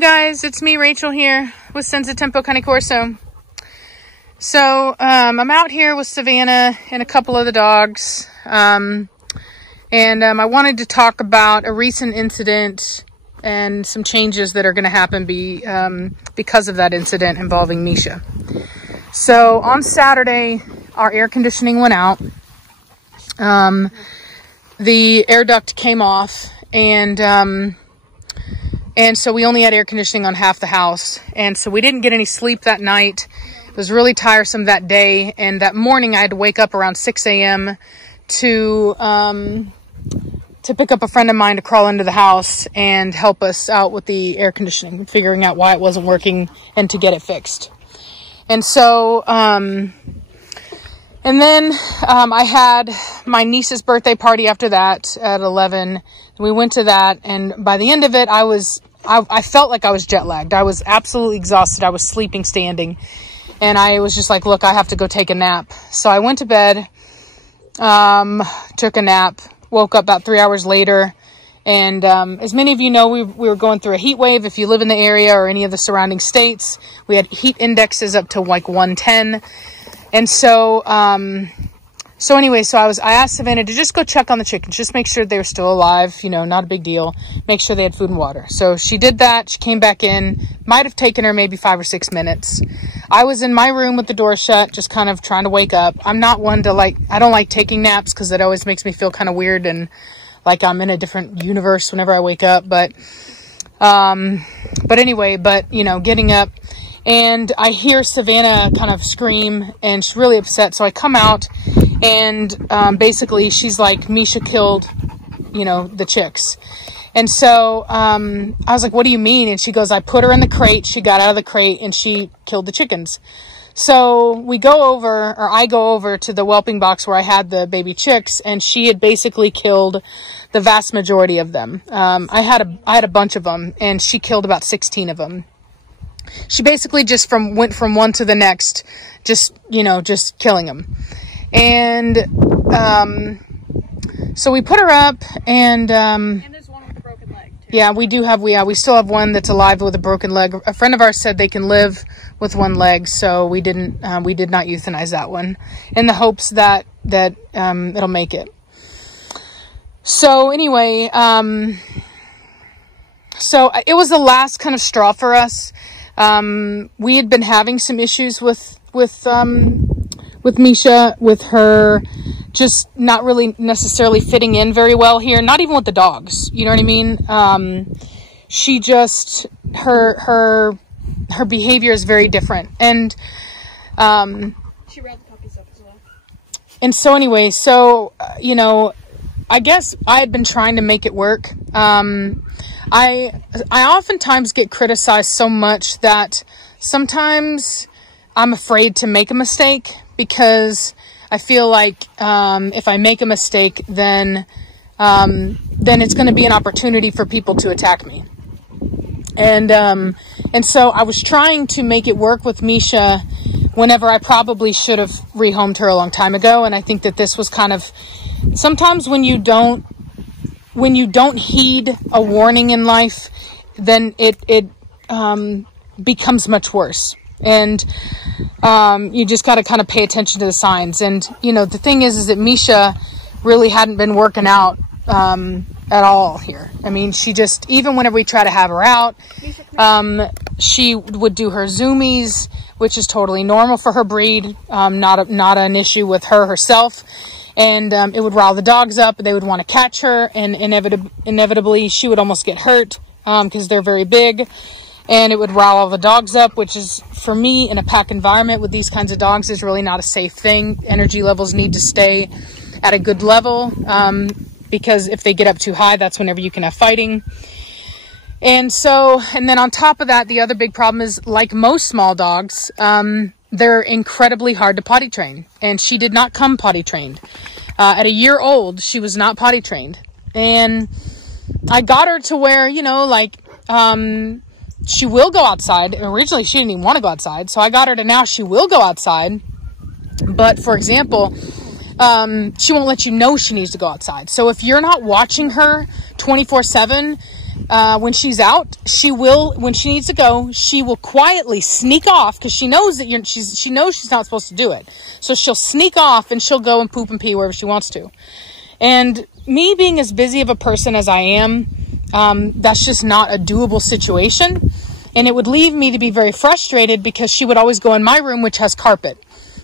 you guys, it's me, Rachel, here with Senza Tempo Cane Corso. So, I'm out here with Savannah and a couple of the dogs, and I wanted to talk about a recent incident and some changes that are going to happen because of that incident involving Misha. So, on Saturday, our air conditioning went out. The air duct came off, and so we only had air conditioning on half the house. And so we didn't get any sleep that night. It was really tiresome that day. And that morning I had to wake up around 6 a.m. to pick up a friend of mine to crawl into the house and help us out with the air conditioning, figuring out why it wasn't working and to get it fixed. And so, and then, I had my niece's birthday party after that at 11. We went to that, and by the end of it, I felt like I was jet lagged. I was absolutely exhausted. I was sleeping standing, and I was just like, look, I have to go take a nap. So I went to bed, took a nap, woke up about 3 hours later, and as many of you know, we were going through a heat wave. If you live in the area or any of the surrounding states, we had heat indexes up to like 110. And so, anyway, I asked Savannah to just go check on the chickens, just make sure they were still alive, not a big deal, make sure they had food and water. So she did that. She came back in, might have taken her maybe 5 or 6 minutes. I was in my room with the door shut, just kind of trying to wake up. I'm not one to I don't like taking naps because it always makes me feel kind of weird and like I'm in a different universe whenever I wake up. But anyway, getting up. And I hear Savannah kind of scream, and she's really upset. So I come out, and basically she's like, Misha killed, the chicks. And so I was like, what do you mean? And she goes, I put her in the crate. She got out of the crate, and she killed the chickens. So I go over to the whelping box where I had the baby chicks, and she had basically killed the vast majority of them. I had a bunch of them, and she killed about 16 of them. She basically just went from one to the next, just killing them. And, so we put her up, and there's one with a broken leg, too. Yeah, we still have one that's alive with a broken leg. A friend of ours said they can live with one leg, so we did not euthanize that one in the hopes that it'll make it. So anyway, so it was the last kind of straw for us. We had been having some issues with Misha, with her just not really necessarily fitting in very well here. Not even with the dogs. You know what I mean? She just, her behavior is very different. And, she riled the puppies up as well. And so anyway, I guess I had been trying to make it work. I oftentimes get criticized so much that sometimes I'm afraid to make a mistake because I feel like if I make a mistake, then it's going to be an opportunity for people to attack me. And so I was trying to make it work with Misha whenever I probably should have rehomed her a long time ago. And I think that this was kind of, sometimes when you don't heed a warning in life, then it becomes much worse. And you just got to kind of pay attention to the signs. And, the thing is that Misha really hadn't been working out at all here. I mean, she just, even whenever we try to have her out, she would do her zoomies, which is totally normal for her breed, not an issue with her herself. And it would rile the dogs up. They would want to catch her, and inevitably she would almost get hurt because they're very big. And it would rile all the dogs up, which is, for me, in a pack environment with these kinds of dogs, is really not a safe thing. Energy levels need to stay at a good level because if they get up too high, that's whenever you can have fighting. And then on top of that, the other big problem is, like most small dogs, they're incredibly hard to potty train. And she did not come potty trained. At a year old, she was not potty trained. And I got her to where, she will go outside. Originally, she didn't even want to go outside. So I got her to now she will go outside. But, for example, she won't let you know she needs to go outside. So if you're not watching her 24/7, when she's out, she will, when she needs to go, she will quietly sneak off because she knows that she knows she's not supposed to do it. So she'll sneak off and she'll go and poop and pee wherever she wants to. And me being as busy of a person as I am, that's just not a doable situation. And it would leave me to be very frustrated because she would always go in my room, which has carpet.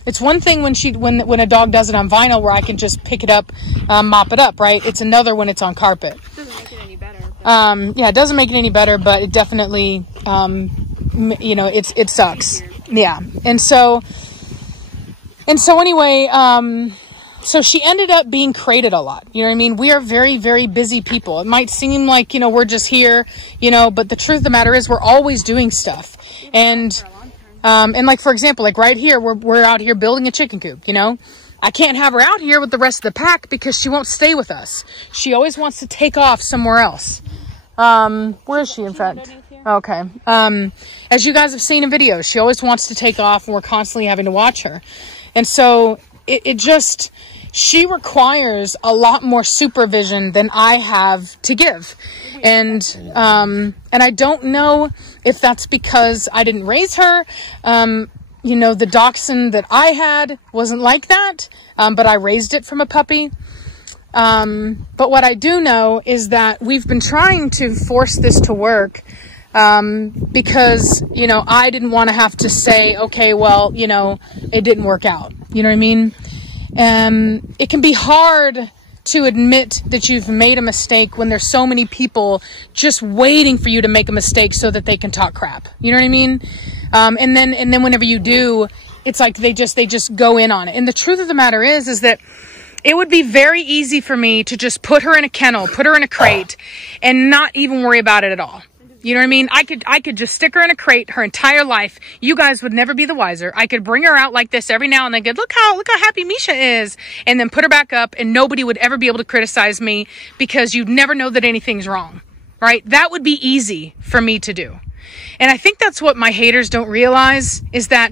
It's one thing when a dog does it on vinyl where I can just pick it up, mop it up, right? It's another when it's on carpet. It doesn't make it any better. Yeah, it doesn't make it any better, but it definitely, you know, it sucks. Yeah. And so anyway, so she ended up being crated a lot. You know what I mean? We are very, very busy people. It might seem like, you know, we're just here, you know, but the truth of the matter is we're always doing stuff. And like, for example, like right here, we're out here building a chicken coop, you know? I can't have her out here with the rest of the pack because she won't stay with us. She always wants to take off somewhere else. Where is she, in fact? Okay. As you guys have seen in videos, she always wants to take off and we're constantly having to watch her. And so she requires a lot more supervision than I have to give. And I don't know if that's because I didn't raise her. You know, the Dachshund that I had wasn't like that, but I raised it from a puppy. But what I do know is that we've been trying to force this to work, because, you know, I didn't want to have to say, okay, well, you know, it didn't work out. You know what I mean? It can be hard to admit that you've made a mistake when there's so many people just waiting for you to make a mistake so that they can talk crap. You know what I mean? And then whenever you do, it's like they just go in on it. And the truth of the matter is that it would be very easy for me to just put her in a kennel, put her in a crate, and not even worry about it at all. You know what I mean? I could just stick her in a crate her entire life. You guys would never be the wiser. I could bring her out like this every now and then, go, look how happy Misha is, and then put her back up, and nobody would ever be able to criticize me because you'd never know that anything's wrong, right? That would be easy for me to do. And I think that's what my haters don't realize, is that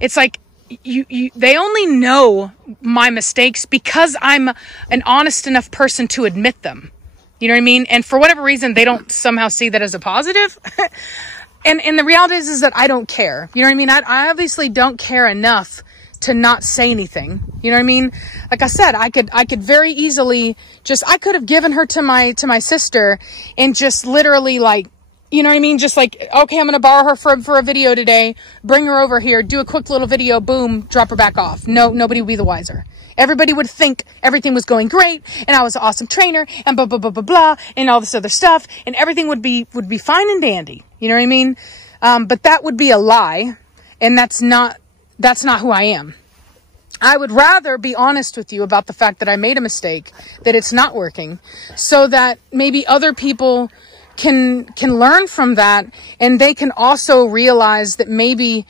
it's like they only know my mistakes because I'm an honest enough person to admit them. You know what I mean? And for whatever reason, they don't somehow see that as a positive. And the reality is that I don't care. You know what I mean? I obviously don't care enough to not say anything. You know what I mean? Like I said, I could very easily I could have given her to my sister and just literally, like, you know what I mean? Just like, okay, I'm going to borrow her for a video today. Bring her over here. Do a quick little video. Boom. Drop her back off. No, nobody would be the wiser. Everybody would think everything was going great and I was an awesome trainer and blah, blah, blah, blah, blah, and all this other stuff. And everything would be fine and dandy. You know what I mean? But that would be a lie. And that's not who I am. I would rather be honest with you about the fact that I made a mistake, that it's not working, so that maybe other people can learn from that, and they can also realize that maybe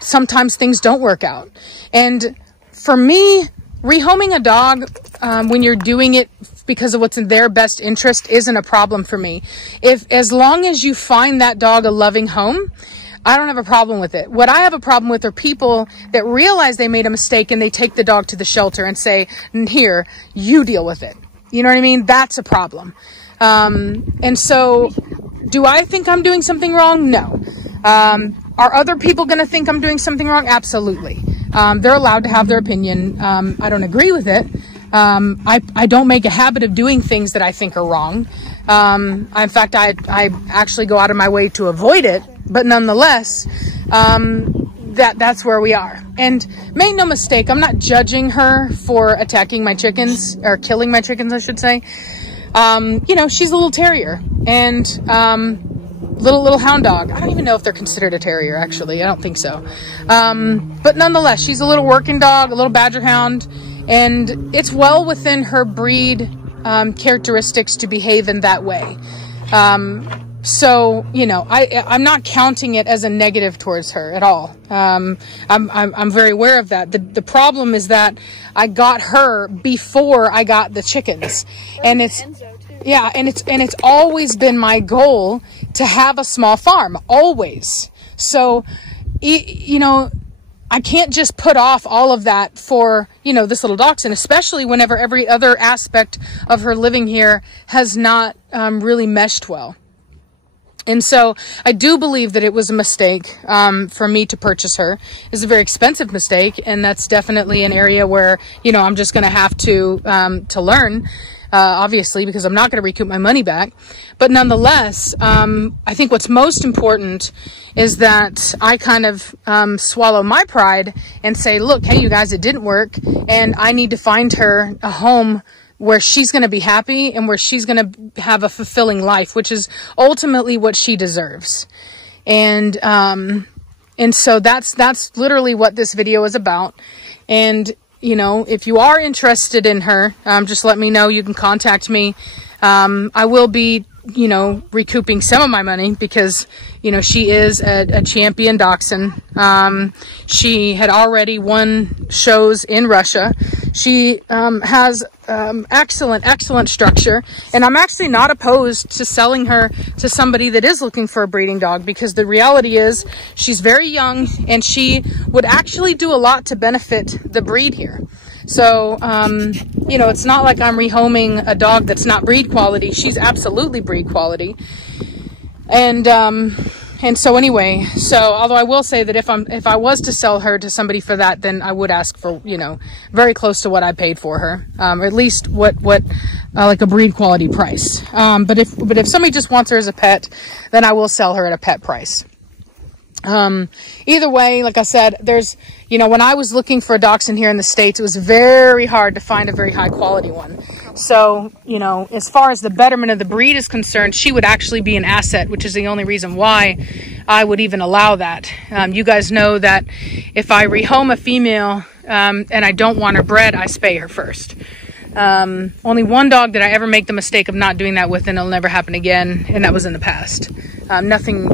sometimes things don't work out. And for me, rehoming a dog, when you're doing it because of what's in their best interest, isn't a problem for me. As long as you find that dog a loving home, I don't have a problem with it. What I have a problem with are people that realize they made a mistake and they take the dog to the shelter and say, here, you deal with it. You know what I mean? That's a problem. And so, do I think I'm doing something wrong? No. Are other people going to think I'm doing something wrong? Absolutely. They're allowed to have their opinion. I don't agree with it. I don't make a habit of doing things that I think are wrong. In fact, I actually go out of my way to avoid it, but nonetheless, that's where we are. And make no mistake, I'm not judging her for attacking my chickens, or killing my chickens, I should say. You know, she's a little terrier, and little hound dog. I don't even know if they're considered a terrier, actually. I don't think so. But nonetheless, she's a little working dog, a little badger hound, and it's well within her breed characteristics to behave in that way. So, you know, I'm not counting it as a negative towards her at all. I'm very aware of that. The problem is that I got her before I got the chickens, and it's always been my goal to have a small farm, always. So, you know, I can't just put off all of that for, you know, this little dachshund, especially whenever every other aspect of her living here has not really meshed well. And so I do believe that it was a mistake for me to purchase her. It's a very expensive mistake, and that's definitely an area where, you know, I'm just going to have to learn, obviously, because I'm not going to recoup my money back. But nonetheless, I think what's most important is that I kind of swallow my pride and say, look, hey, you guys, it didn't work, and I need to find her a home where she's going to be happy and where she's going to have a fulfilling life, which is ultimately what she deserves. And so that's literally what this video is about. And, you know, if you are interested in her, just let me know. You can contact me. I will be, you know, recouping some of my money because, you know, she is a champion dachshund. She had already won shows in Russia. She has excellent structure, and I'm actually not opposed to selling her to somebody that is looking for a breeding dog, because the reality is she's very young and she would actually do a lot to benefit the breed here. So, you know, it's not like I'm rehoming a dog that's not breed quality. She's absolutely breed quality. And so anyway, although I will say that if I was to sell her to somebody for that, then I would ask for, you know, very close to what I paid for her, or at least what like a breed quality price. But if somebody just wants her as a pet, then I will sell her at a pet price. Either way, like I said, there's, you know, when I was looking for a dachshund here in the States, it was very hard to find a very high quality one. So, you know, as far as the betterment of the breed is concerned, she would actually be an asset, which is the only reason why I would even allow that. You guys know that if I rehome a female, and I don't want her bred, I spay her first. Only one dog did I ever make the mistake of not doing that with, and it'll never happen again. And that was in the past. Nothing,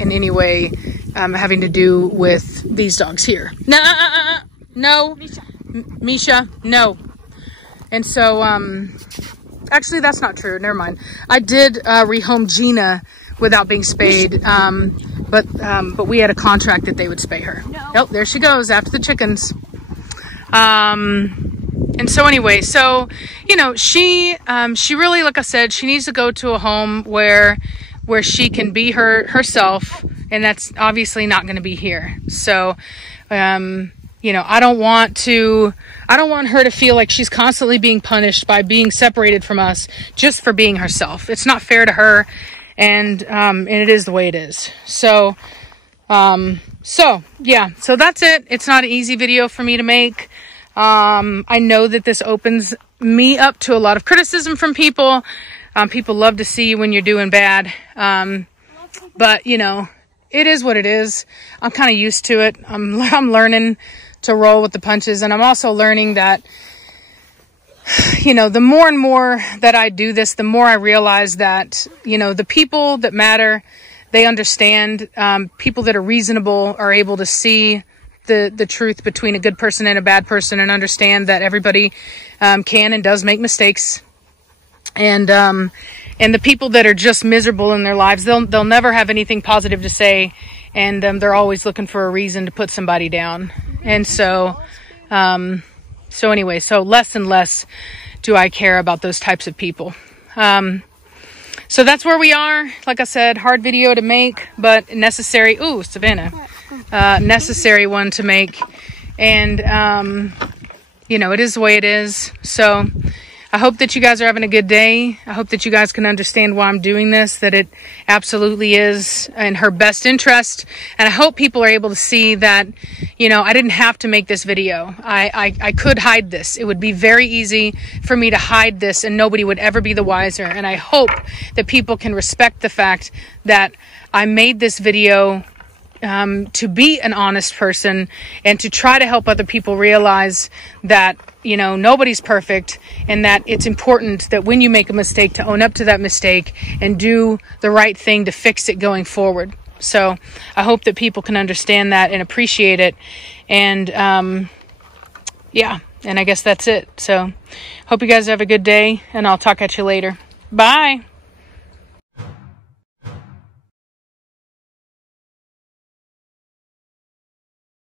in any way, having to do with these dogs here. No, Misha, no. And so, actually that's not true. Never mind. I did, rehome Gina without being spayed. But we had a contract that they would spay her. No. Oh, there she goes after the chickens. And so anyway, so, you know, she really, like I said, she needs to go to a home where she can be herself, and that's obviously not going to be here. So, you know, I don't want her to feel like she's constantly being punished by being separated from us just for being herself. It's not fair to her, and it is the way it is. So, yeah, so that's it. It's not an easy video for me to make. I know that this opens me up to a lot of criticism from people. People love to see you when you're doing bad. But you know, it is what it is. I'm kind of used to it. I'm learning to roll with the punches. And I'm also learning that, you know, the more and more that I do this, the more I realize that, you know, the people that matter, they understand. People that are reasonable are able to see the truth between a good person and a bad person, and understand that everybody can and does make mistakes. And the people that are just miserable in their lives, they'll never have anything positive to say, and they're always looking for a reason to put somebody down. And so anyway, so less and less do I care about those types of people. So that's where we are. Like I said, hard video to make, but necessary. Ooh, Savannah. Necessary one to make. And, you know, it is the way it is. So I hope that you guys are having a good day. I hope that you guys can understand why I'm doing this, that it absolutely is in her best interest. And I hope people are able to see that, you know, I didn't have to make this video. I could hide this. It would be very easy for me to hide this and nobody would ever be the wiser. And I hope that people can respect the fact that I made this video to be an honest person and to try to help other people realize that, you know, nobody's perfect, and that it's important that when you make a mistake to own up to that mistake and do the right thing to fix it going forward. So I hope that people can understand that and appreciate it. And yeah, and I guess that's it. So hope you guys have a good day, and I'll talk at you later. Bye.